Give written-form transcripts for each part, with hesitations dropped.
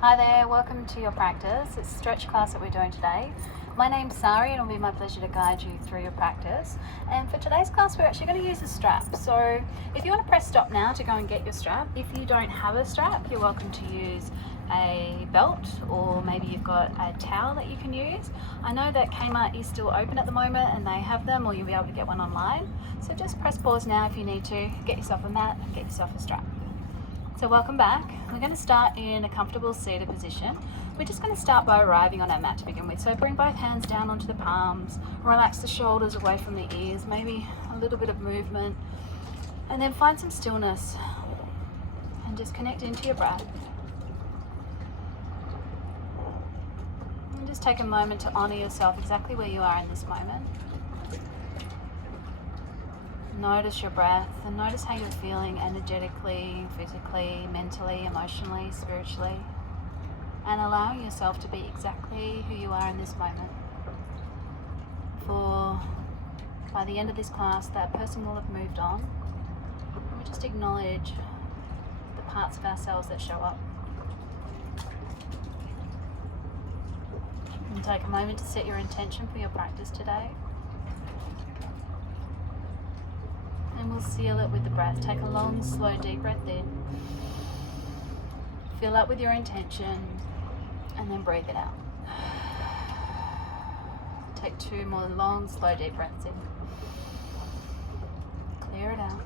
Hi there, welcome to your practice. It's a stretch class that we're doing today. My name's Sary and it'll be my pleasure to guide you through your practice. And for today's class, we're actually going to use a strap. So if you want to press stop now to go and get your strap, if you don't have a strap, you're welcome to use a belt, or maybe you've got a towel that you can use. I know that Kmart is still open at the moment and they have them, or you'll be able to get one online. So just press pause now if you need to, get yourself a mat and get yourself a strap. So welcome back. We're going to start in a comfortable seated position. We're just going to start by arriving on our mat to begin with. So bring both hands down onto the palms, relax the shoulders away from the ears, maybe a little bit of movement, and then find some stillness and just connect into your breath. And just take a moment to honor yourself exactly where you are in this moment. Notice your breath and notice how you're feeling energetically, physically, mentally, emotionally, spiritually, and allowing yourself to be exactly who you are in this moment. By the end of this class, that person will have moved on. We just acknowledge the parts of ourselves that show up. And take a moment to set your intention for your practice today. And we'll seal it with the breath. Take a long, slow, deep breath in. Fill up with your intention and then breathe it out. Take 2 more long, slow, deep breaths in. Clear it out.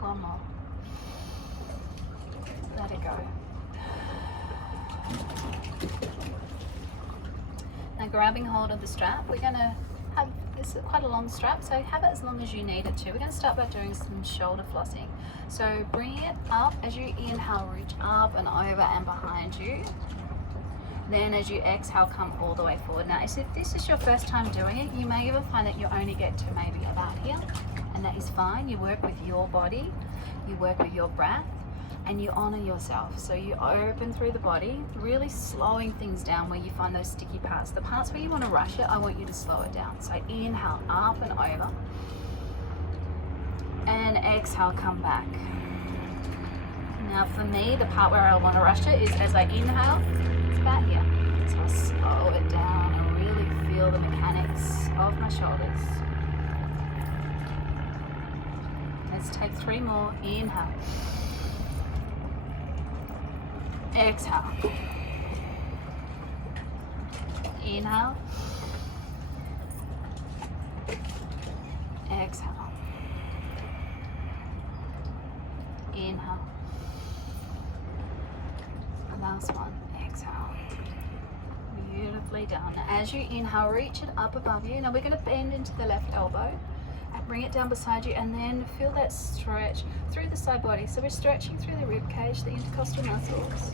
1 more. Let it go. Now grabbing hold of the strap, we're going to have this is quite a long strap, so have it as long as you need it to. We're going to start by doing some shoulder flossing. So bring it up as you inhale, reach up and over and behind you. Then as you exhale, come all the way forward. Now, if this is your first time doing it, you may even find that you only get to maybe about here, and that is fine. You work with your body, you work with your breath, and you honor yourself. So you open through the body, really slowing things down where you find those sticky parts. The parts where you want to rush it, I want you to slow it down. So inhale, up and over. And exhale, come back. Now for me, the part where I want to rush it is as I inhale, it's about here. So I slow it down and really feel the mechanics of my shoulders. Let's take 3 more. Inhale. Exhale. Inhale. Exhale. Inhale. Last one. Exhale. Beautifully done. As you inhale, reach it up above you. Now we're going to bend into the left elbow and bring it down beside you, and then feel that stretch through the side body. So we're stretching through the rib cage, the intercostal muscles.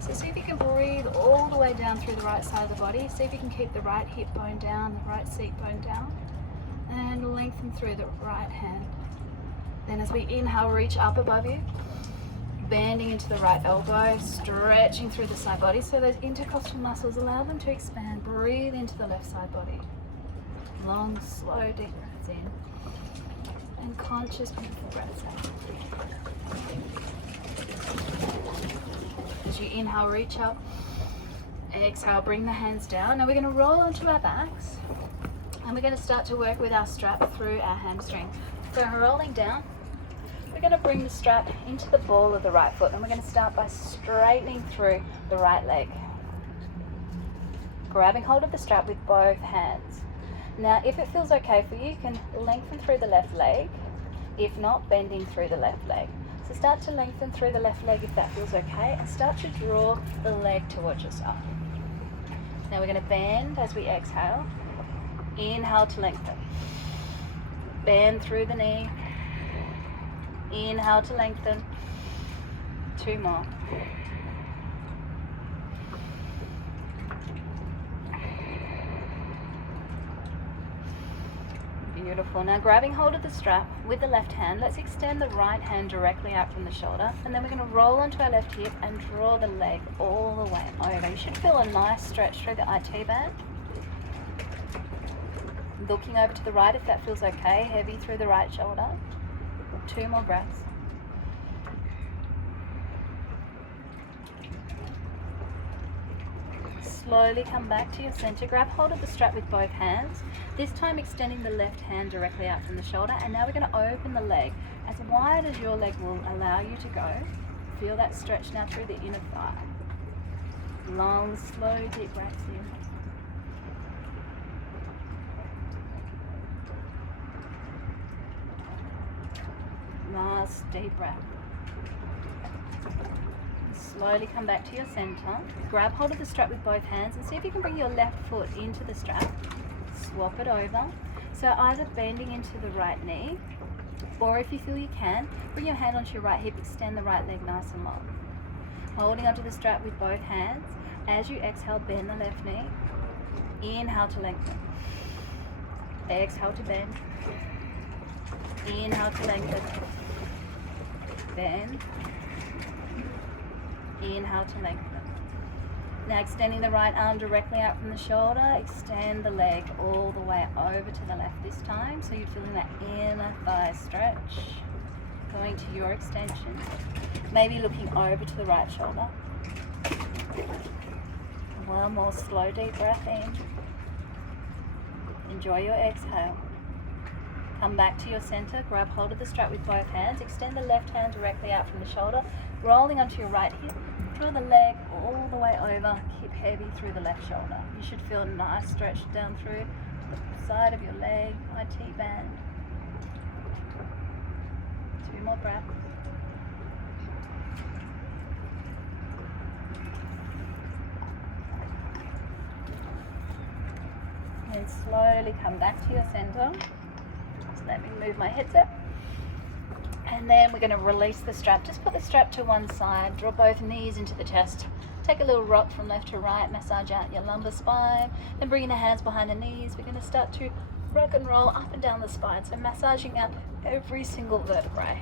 So see if you can breathe all the way down through the right side of the body. See if you can keep the right hip bone down, the right seat bone down, and lengthen through the right hand. Then as we inhale, reach up above you, bending into the right elbow, stretching through the side body. So those intercostal muscles, allow them to expand. Breathe into the left side body. Long, slow, deep breaths in. And conscious, beautiful breaths out. As you inhale, reach up. Exhale, bring the hands down. Now we're going to roll onto our backs. And we're going to start to work with our strap through our hamstring. So rolling down, we're going to bring the strap into the ball of the right foot. And we're going to start by straightening through the right leg. Grabbing hold of the strap with both hands. Now, if it feels okay for you, you can lengthen through the left leg. If not, bending through the left leg. So start to lengthen through the left leg if that feels okay, and start to draw the leg towards yourself. Now we're going to bend as we exhale. Inhale to lengthen. Bend through the knee. Inhale to lengthen. 2 more. Beautiful. Now grabbing hold of the strap with the left hand, let's extend the right hand directly out from the shoulder, and then we're going to roll onto our left hip and draw the leg all the way over. You should feel a nice stretch through the IT band. Looking over to the right if that feels okay, heavy through the right shoulder. 2 more breaths. slowly come back to your center. Grab hold of the strap with both hands. This time extending the left hand directly out from the shoulder. And now we're going to open the leg as wide as your leg will allow you to go. Feel that stretch now through the inner thigh. Long, slow, deep breaths in. Last deep breath. Slowly come back to your center. Grab hold of the strap with both hands and see if you can bring your left foot into the strap. Swap it over. So either bending into the right knee, or if you feel you can, bring your hand onto your right hip, extend the right leg nice and long. Holding onto the strap with both hands. As you exhale, bend the left knee. Inhale to lengthen. Exhale to bend. Inhale to lengthen. Bend. Inhale to lengthen. Now extending the right arm directly out from the shoulder. Extend the leg all the way over to the left this time. So you're feeling that inner thigh stretch. Going to your extension. Maybe looking over to the right shoulder. One more slow deep breath in. Enjoy your exhale. Come back to your center. Grab hold of the strap with both hands. Extend the left hand directly out from the shoulder. Rolling onto your right hip. Draw the leg all the way over. Keep heavy through the left shoulder. You should feel a nice stretch down through the side of your leg, IT band. 2 more breaths. And slowly come back to your center. So let me move my hips up. And then we're going to release the strap. Just put the strap to one side. Draw both knees into the chest. Take a little rock from left to right. Massage out your lumbar spine. Then bring the hands behind the knees. We're going to start to rock and roll up and down the spine. So massaging out every single vertebrae.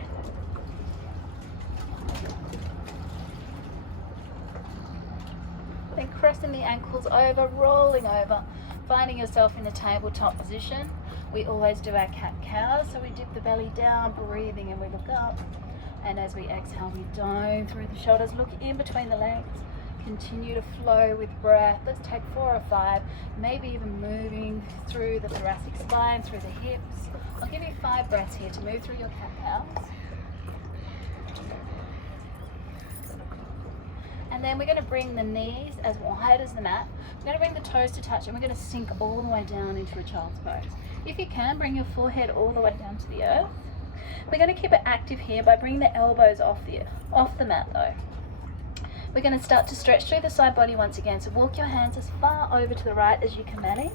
Then crossing the ankles over, rolling over. Finding yourself in a tabletop position. We always do our cat-cow, so we dip the belly down, breathing, and we look up. And as we exhale, we dome through the shoulders, look in between the legs. Continue to flow with breath. Let's take 4 or 5, maybe even moving through the thoracic spine, through the hips. I'll give you 5 breaths here to move through your cat-cows. And then we're going to bring the knees as wide as the mat. We're going to bring the toes to touch and we're going to sink all the way down into a child's pose. If you can, bring your forehead all the way down to the earth. We're going to keep it active here by bringing the elbows off the mat though. We're going to start to stretch through the side body once again. So walk your hands as far over to the right as you can manage.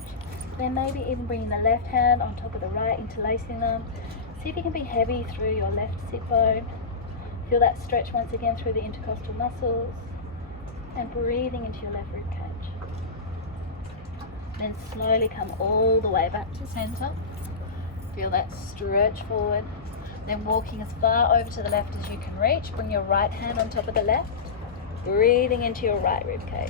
Then maybe even bringing the left hand on top of the right, interlacing them. See if you can be heavy through your left sit bone. Feel that stretch once again through the intercostal muscles. And breathing into your left rib cage. Then slowly come all the way back to center. Feel that stretch forward. Then walking as far over to the left as you can reach. Bring your right hand on top of the left. Breathing into your right rib cage.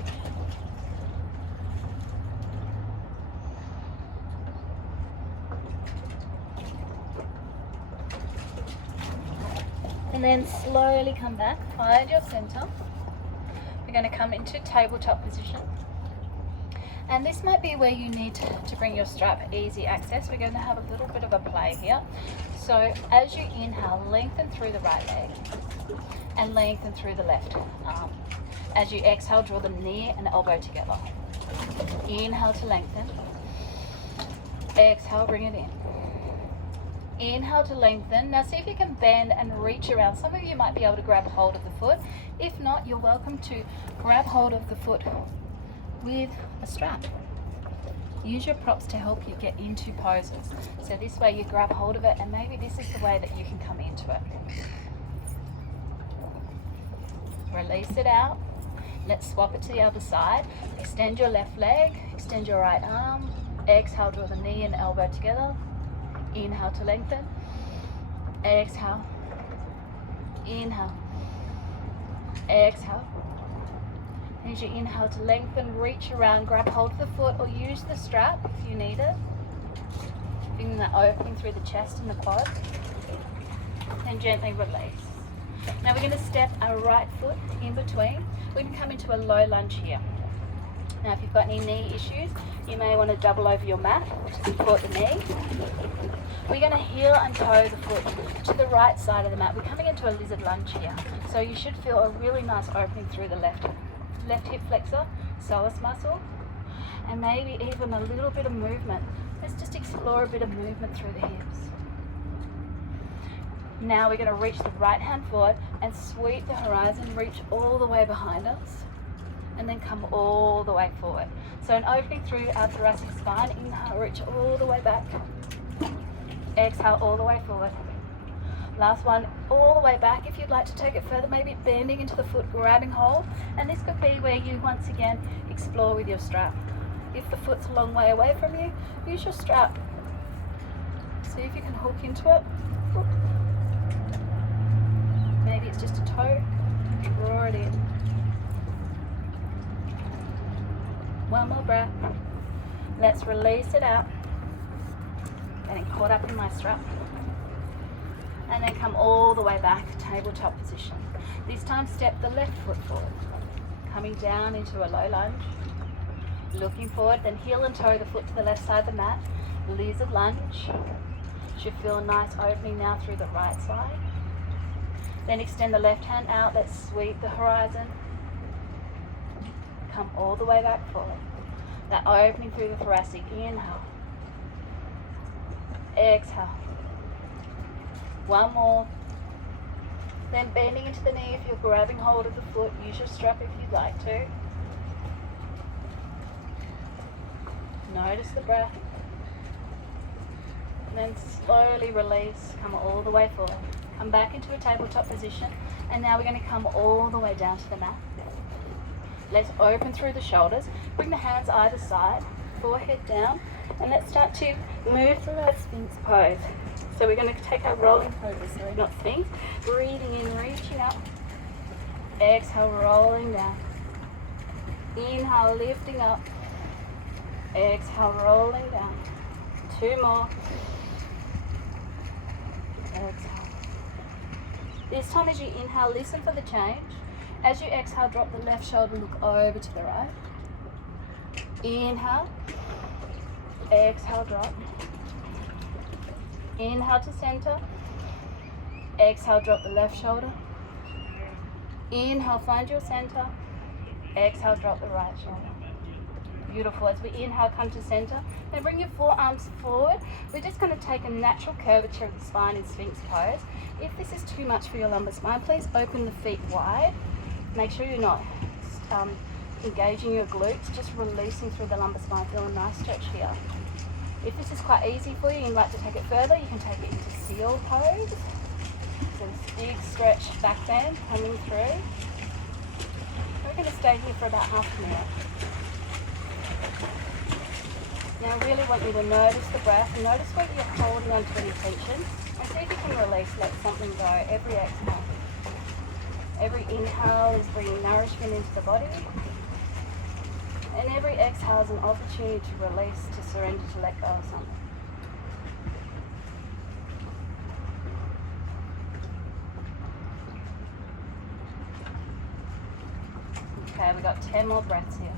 And then slowly come back, find your center. We're going to come into tabletop position. And this might be where you need to bring your strap easy access. We're going to have a little bit of a play here. So as you inhale, lengthen through the right leg and lengthen through the left arm. As you exhale, draw the knee and elbow together. Inhale to lengthen. Exhale, bring it in. Inhale to lengthen. Now see if you can bend and reach around. Some of you might be able to grab hold of the foot. If not, you're welcome to grab hold of the foot with a strap. Use your props to help you get into poses. So this way you grab hold of it and maybe this is the way that you can come into it. Release it out. Let's swap it to the other side. Extend your left leg, extend your right arm. Exhale, draw the knee and elbow together. Inhale to lengthen. Exhale. Inhale. Exhale. As you inhale to lengthen, reach around, grab hold of the foot or use the strap if you need it. Feeling that opening through the chest and the quad. And gently release. Now we're going to step our right foot in between. We can come into a low lunge here. Now if you've got any knee issues, you may want to double over your mat to support the knee. We're going to heel and toe the foot to the right side of the mat. We're coming into a lizard lunge here. So you should feel a really nice opening through the left hip flexor, psoas muscle, and maybe even a little bit of movement. Let's just explore a bit of movement through the hips. Now we're going to reach the right hand forward and sweep the horizon, reach all the way behind us, and then come all the way forward. So an opening through our thoracic spine. Inhale, reach all the way back. Exhale, all the way forward. Last one, all the way back. If you'd like to take it further, maybe bending into the foot, grabbing hold. And this could be where you once again explore with your strap. If the foot's a long way away from you, use your strap. See if you can hook into it. Maybe it's just a toe. Draw it in. One more breath. Let's release it out. Getting caught up in my strap. And then come all the way back, tabletop position. This time step the left foot forward. Coming down into a low lunge. Looking forward, then heel and toe the foot to the left side of the mat. Lizard lunge. Should feel a nice opening now through the right side. Then extend the left hand out. Let's sweep the horizon. Come all the way back forward. That opening through the thoracic. Inhale. Exhale. One more. Then bending into the knee if you're grabbing hold of the foot. Use your strap if you'd like to. Notice the breath. And then slowly release. Come all the way forward. Come back into a tabletop position. And now we're going to come all the way down to the mat. Let's open through the shoulders. Bring the hands either side. Forehead down. And let's start to move through our Sphinx pose. So we're going to take our rolling poses. Sorry, not Sphinx. Breathing in, reaching up. Exhale, rolling down. Inhale, lifting up. Exhale, rolling down. Two more. Exhale. This time as you inhale, listen for the change. As you exhale, drop the left shoulder, look over to the right. Inhale. Exhale, drop. Inhale to center. Exhale, drop the left shoulder. Inhale, find your center. Exhale, drop the right shoulder. Beautiful. As we inhale, come to center. Then bring your forearms forward. We're just going to take a natural curvature of the spine in Sphinx pose. If this is too much for your lumbar spine, please open the feet wide. Make sure you're not engaging your glutes, just releasing through the lumbar spine. Feel a nice stretch here. If this is quite easy for you and you'd like to take it further, you can take it into seal pose. So this big stretch back bend coming through. We're going to stay here for about half a minute. Now I really want you to notice the breath and notice where you're holding on to any tension and see if you can release, let something go every exhale. Every inhale is bringing nourishment into the body. And every exhale is an opportunity to release, to surrender, to let go of something. Okay, we've got 10 more breaths here.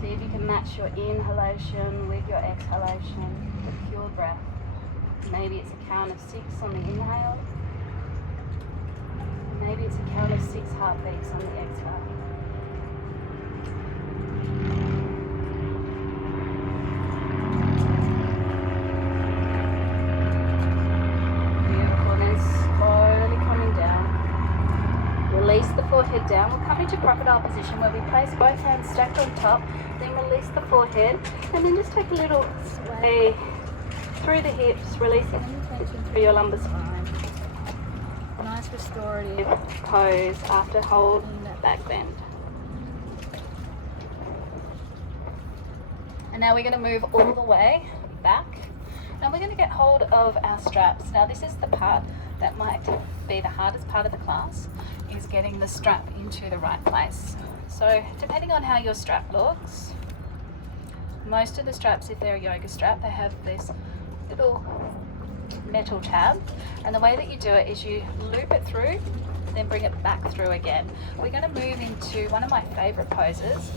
See if you can match your inhalation with your exhalation, the pure breath. Maybe it's a count of 6 on the inhale. Maybe it's a count of 6 heartbeats on the exhale. Beautiful. Then slowly coming down. Release the forehead down. We'll come into crocodile position where we place both hands stacked on top. Then release the forehead. And then just take a little sway through the hips, releasing any tension through your lumbar spine. Nice restorative pose after holding that back bend. And now we're going to move all the way back. Now we're going to get hold of our straps. Now this is the part that might be the hardest part of the class, is getting the strap into the right place. So depending on how your strap looks, most of the straps, if they're a yoga strap, they have this little metal tab, and the way that you do it is you loop it through then bring it back through again. We're going to move into one of my favorite poses.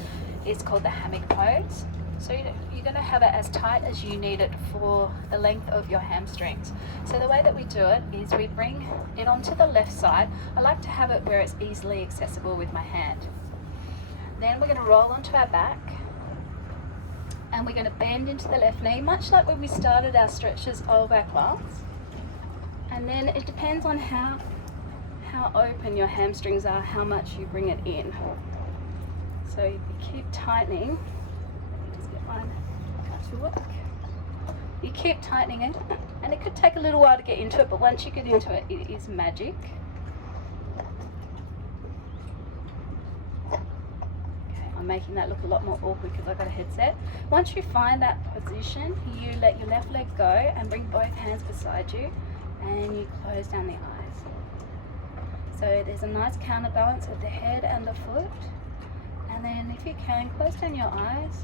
It's called the hammock pose. So you're going to have it as tight as you need it for the length of your hamstrings. So the way that we do it is we bring it onto the left side. I like to have it where it's easily accessible with my hand. Then we're going to roll onto our back, and we're going to bend into the left knee, much like when we started our stretches of our class. And then it depends on how open your hamstrings are, how much you bring it in. So you keep tightening. You keep tightening it, and it could take a little while to get into it, but once you get into it, it is magic. Okay, I'm making that look a lot more awkward because I've got a headset. Once you find that position, you let your left leg go and bring both hands beside you, and you close down the eyes. So there's a nice counterbalance with the head and the foot. And then if you can, close down your eyes.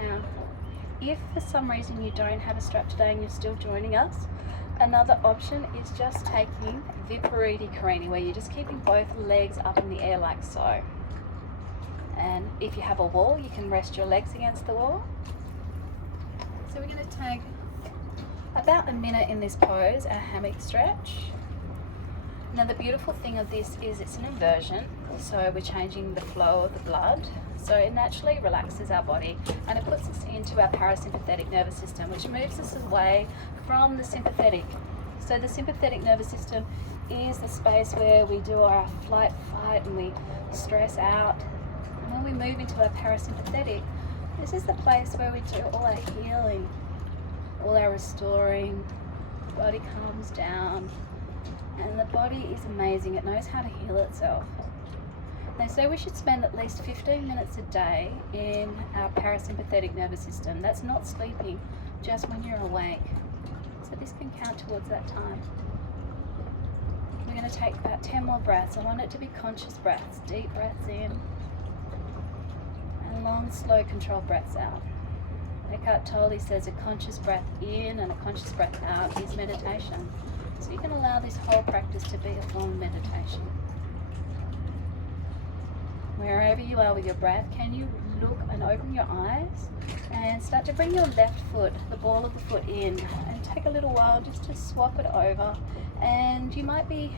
Now, if for some reason you don't have a strap today and you're still joining us, another option is just taking Vipariti Carini, where you're just keeping both legs up in the air like so. And if you have a wall, you can rest your legs against the wall. So we're going to take about a minute in this pose, our hammock stretch. Now the beautiful thing of this is it's an inversion, so we're changing the flow of the blood. So it naturally relaxes our body, and it puts us into our parasympathetic nervous system, which moves us away from the sympathetic. So the sympathetic nervous system is the space where we do our flight, fight, and we stress out. And when we move into our parasympathetic, this is the place where we do all our healing, all our restoring. The body calms down, and the body is amazing. It knows how to heal itself. They say we should spend at least 15 minutes a day in our parasympathetic nervous system. That's not sleeping, just when you're awake. So this can count towards that time. We're going to take about 10 more breaths. I want it to be conscious breaths, deep breaths in, and long, slow, controlled breaths out. Eckhart Tolle says a conscious breath in and a conscious breath out is meditation. So you can allow this whole practice to be a form of meditation. Wherever you are with your breath, can you look and open your eyes and start to bring your left foot, the ball of the foot in, and take a little while just to swap it over. And you might be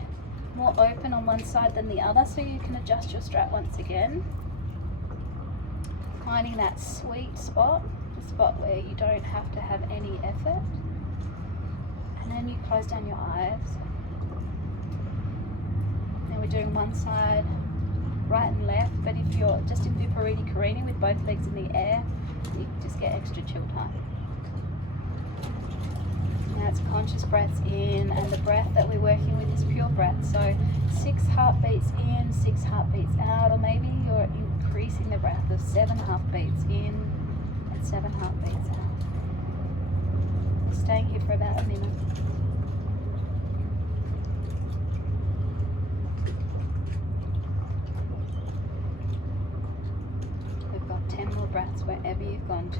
more open on one side than the other, so you can adjust your strap once again. Finding that sweet spot, the spot where you don't have to have any effort. And then you close down your eyes. Now we're doing one side, right and left, but if you're just in Vipariti Carini with both legs in the air, you can just get extra chill time. Now it's conscious breaths in, and the breath that we're working with is pure breath. So 6 heartbeats in, 6 heartbeats out, or maybe you're increasing the breath of 7 heartbeats in and 7 heartbeats out. Staying here for about a minute. Breaths wherever you've gone to.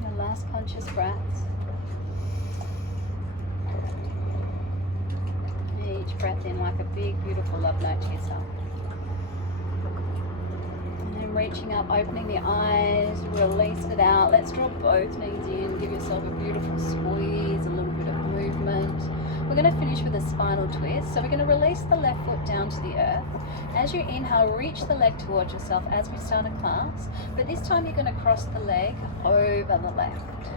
Your last conscious breaths. Each breath in like a big, beautiful love note to yourself. Reaching up, opening the eyes, release it out. Let's draw both knees in, give yourself a beautiful squeeze, a little bit of movement. We're going to finish with a spinal twist. So we're going to release the left foot down to the earth. As you inhale, reach the leg towards yourself as we start a class, but this time you're going to cross the leg over the left.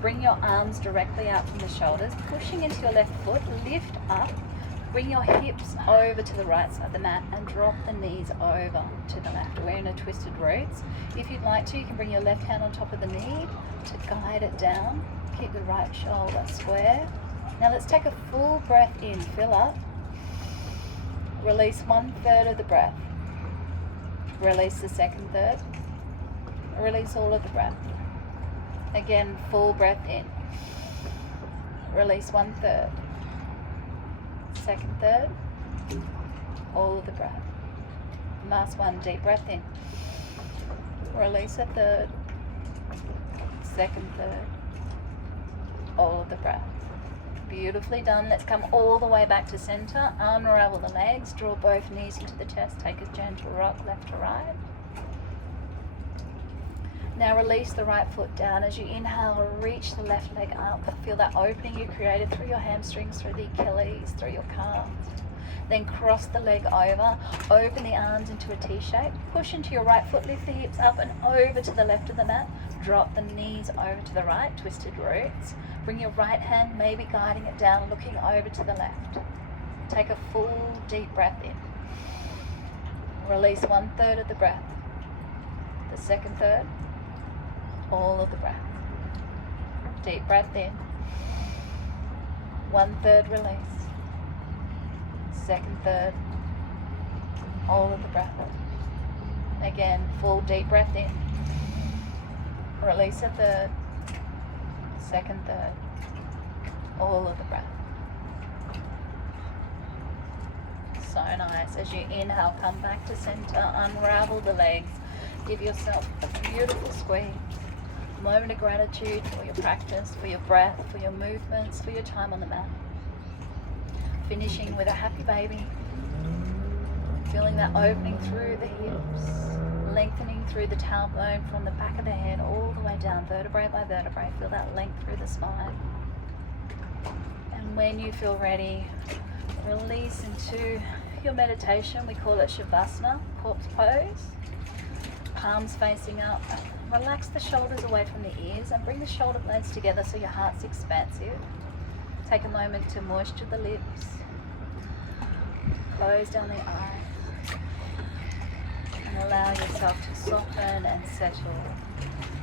Bring your arms directly out from the shoulders, pushing into your left foot, lift up. Bring your hips over to the right side of the mat and drop the knees over to the left. We're in a twisted roots. If you'd like to, you can bring your left hand on top of the knee to guide it down. Keep the right shoulder square. Now let's take a full breath in. Fill up. Release 1/3 of the breath. Release the second third. Release all of the breath. Again, full breath in. Release 1/3. second third, all of the breath. Last one, deep breath in. Release a third, second third, all of the breath. Beautifully done. Let's come all the way back to center. Unravel the legs, draw both knees into the chest, take a gentle rock left to right. Now release the right foot down. As you inhale, reach the left leg up. Feel that opening you created through your hamstrings, through the Achilles, through your calves. Then cross the leg over, open the arms into a T shape, push into your right foot, lift the hips up and over to the left of the mat, drop the knees over to the right, twisted roots. Bring your right hand, maybe guiding it down, looking over to the left. Take a full deep breath in. Release 1/3 of the breath. The second third, all of the breath. Deep breath in. 1/3 release. Second third, all of the breath. Again, full deep breath in. Release a third. Second third, all of the breath. So nice. As you inhale, come back to center, unravel the legs, give yourself a beautiful squeeze. A moment of gratitude for your practice, for your breath, for your movements, for your time on the mat. Finishing with a happy baby. Feeling that opening through the hips, lengthening through the tailbone from the back of the head all the way down, vertebrae by vertebrae. Feel that length through the spine. And when you feel ready, release into your meditation. We call it Shavasana, corpse pose. Palms facing up. Relax the shoulders away from the ears and bring the shoulder blades together so your heart's expansive. Take a moment to moisture the lips. Close down the eyes. And allow yourself to soften and settle.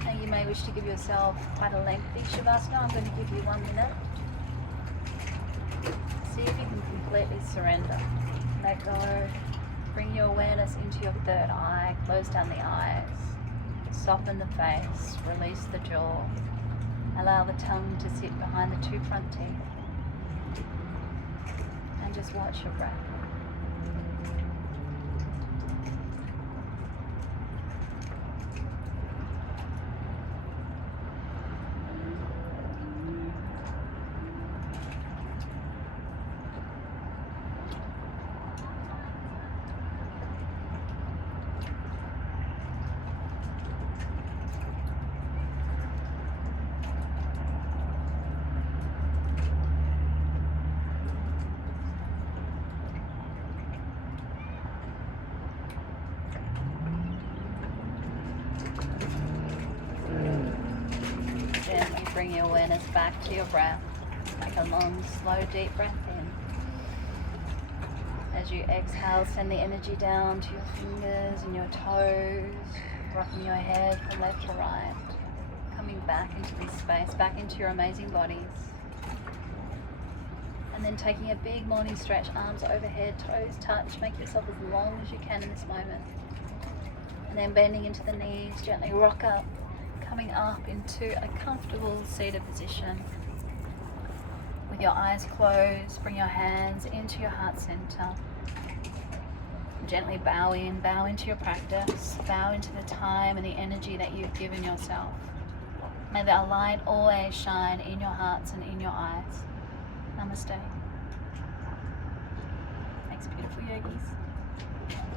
Now you may wish to give yourself quite a lengthy Shavasana. I'm going to give you 1 minute. See if you can completely surrender. Let go. Bring your awareness into your third eye. Close down the eyes. Soften the face. Release the jaw. Allow the tongue to sit behind the 2 front teeth. And just watch your breath. Bring your awareness back to your breath. Take a long, slow, deep breath in. As you exhale, send the energy down to your fingers and your toes, rocking your head from left to right, coming back into this space, back into your amazing bodies. And then taking a big morning stretch, arms overhead, toes touch, make yourself as long as you can in this moment. And then bending into the knees, gently rock up, coming up into a comfortable seated position. With your eyes closed, bring your hands into your heart center. Gently bow in, bow into your practice, bow into the time and the energy that you've given yourself. May the light always shine in your hearts and in your eyes. Namaste. Thanks, beautiful yogis.